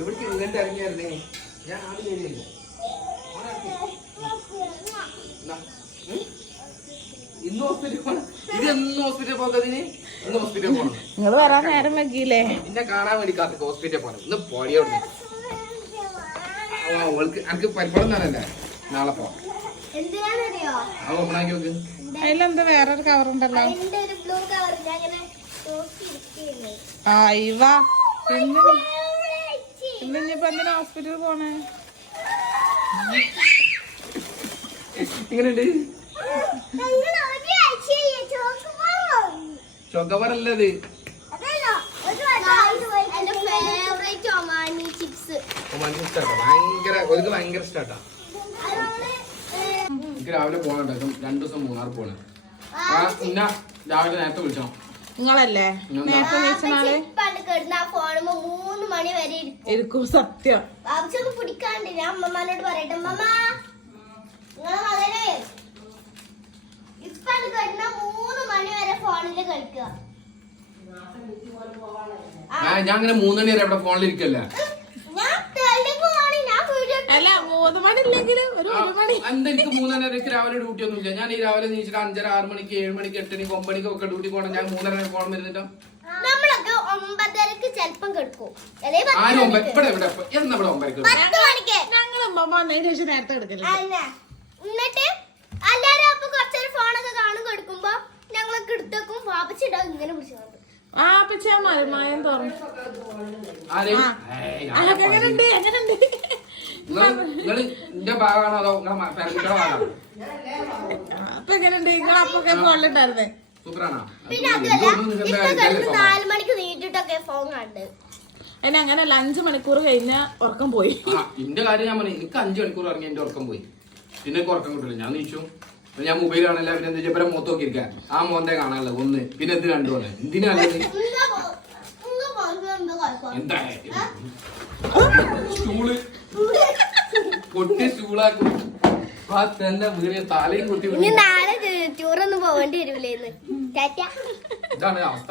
ഇവിടേക്ക് ഇങ്ങോട്ട് ഇറങ്ങിയായിരുന്നേ ഞാൻ ആദ്യം കയറിയില്ല. ഇന്ന് ഹോസ്പിറ്റലിൽ പോണം. ഇത് എന്ന് ഹോസ്പിറ്റലിൽ പോകതിന് ഇന്ന് ഹോസ്പിറ്റലിൽ പോകണം. നിങ്ങൾ വരാൻ നേരം വെക്കിയില്ലേ? എന്നെ കാണാൻ വേണ്ടി കാർക്ക് ഹോസ്പിറ്റലിൽ പോകണം. ഇന്ന് പോടിയോട് എനിക്ക് പരിപാടി നാളെ പോവാം. ഓപ്പണാക്കി നോക്ക്. അതിലെന്താ വേറൊരു കവറുണ്ടല്ലോ. ഇവാ ഇന്നിപ്പോ എന്തിനാ ഹോസ്പിറ്റലിൽ പോണേ? എങ്ങനെയുണ്ട്? ചൊക്കവരല്ലത്. ഭയങ്കര ഇഷ്ടാട്ടാ. എനിക്ക് രാവിലെ പോകണ്ട. 2 ദിവസം മൂന്നാർ പോണേ. പിന്നെ രാവിലെ നേരത്തെ വിളിച്ചോ. നിങ്ങളല്ലേ നേരത്തെ വിളിച്ചാല് 3 മണി വരെ ഇരിക്കും. സത്യം പിടിക്കാണ്ട് ഞാൻ അമ്മമാരോട് പറയട്ടെ. അമ്മ നിങ്ങളെ മകനെ ഇപ്പൊ കിടന്ന 3 മണി വരെ ഫോണില് കളിക്കുക. ഞാൻ അങ്ങനെ 3 മണി വരെ ഇവിടെ ഫോണിലിരിക്കല്ല. അല്ല 3 മണി ഇല്ലെങ്കിൽ ഒരു 1 മണി. എനിക്ക് 3 മണിക്ക് രാവിലെ ഡ്യൂട്ടി ഒന്നും ഇല്ല. ഞാൻ ഈ രാവിലെ നീച്ചിട്ട് 5:30, 6 മണിക്ക്, 7 മണിക്ക്, 8 മണിക്ക്, 9 മണിക്ക് ഒക്കെ ഡ്യൂട്ടി പോകണം. ഞാൻ 3:30 വരെ ഫോൺ വരുന്നിട്ടോ. നമ്മളൊക്കെ 9:30ക്ക് ചെലപ്പം കിടക്കും. ആരും ഇവിടെ എന്നാ ഇവിടെ 9:00 ഞങ്ങൾ വന്നതിന് ശേഷം നേരത്തെ എടുക്കല്. എന്നിട്ട് എല്ലാരും അപ്പൊ കുറച്ചേരം ഫോണൊക്കെ കാണും കിടക്കുമ്പോ ഞങ്ങളൊക്കെ എടുത്തേക്കും. വാപ്പച്ചിടാ ഇങ്ങനെ പിടിച്ചു പിച്ചാ മരുമായം തുറന്നു. എങ്ങനെയുണ്ട്? എങ്ങനെയുണ്ട്? നിന്റെ ഭാഗമാണോ അതോ പേരക്കുട്ടിയുടെ ഭാഗമാണോ? അപ്പൊ എങ്ങനെയുണ്ട്? നിങ്ങളപ്പൊക്കെ ഫോണിലിട്ടായിരുന്നേ. സൂപ്പറാണോ? പിന്നെ അതല്ല 4 മണിക്ക് നീട്ടിട്ടൊക്കെ ഫോൺ കണ്ട്. എന്നെ അങ്ങനല്ല 5 മണിക്കൂർ കഴിഞ്ഞ ഉറക്കം പോയി. എന്റെ കാര്യം ഞാൻ പറഞ്ഞു. എനിക്ക് 5 മണിക്കൂർ ഇറങ്ങി എന്റെ ഉറക്കം പോയി. പിന്നെ എനിക്ക് ഉറക്കം കിട്ടില്ല. ഞാൻ നീച്ചു. ഞാൻ മൊബൈൽ കാണല്ല. പിന്നെ എന്താ വെച്ചാൽ മുഖത്ത് നോക്കിയിരിക്കാൻ ആ മോന്റെ കാണാനല്ല ഒന്ന്. പിന്നെ ഇത് രണ്ടുമാണ്. എന്തിനാണ് എന്താ സ്റ്റൂള് പൊട്ടി സ്റ്റൂളാക്കും. തലയും കുട്ടി. നാളെ ടൂറൊന്നും പോകേണ്ടി വരൂലേന്ന്. ഇതാണ് അവസ്ഥ.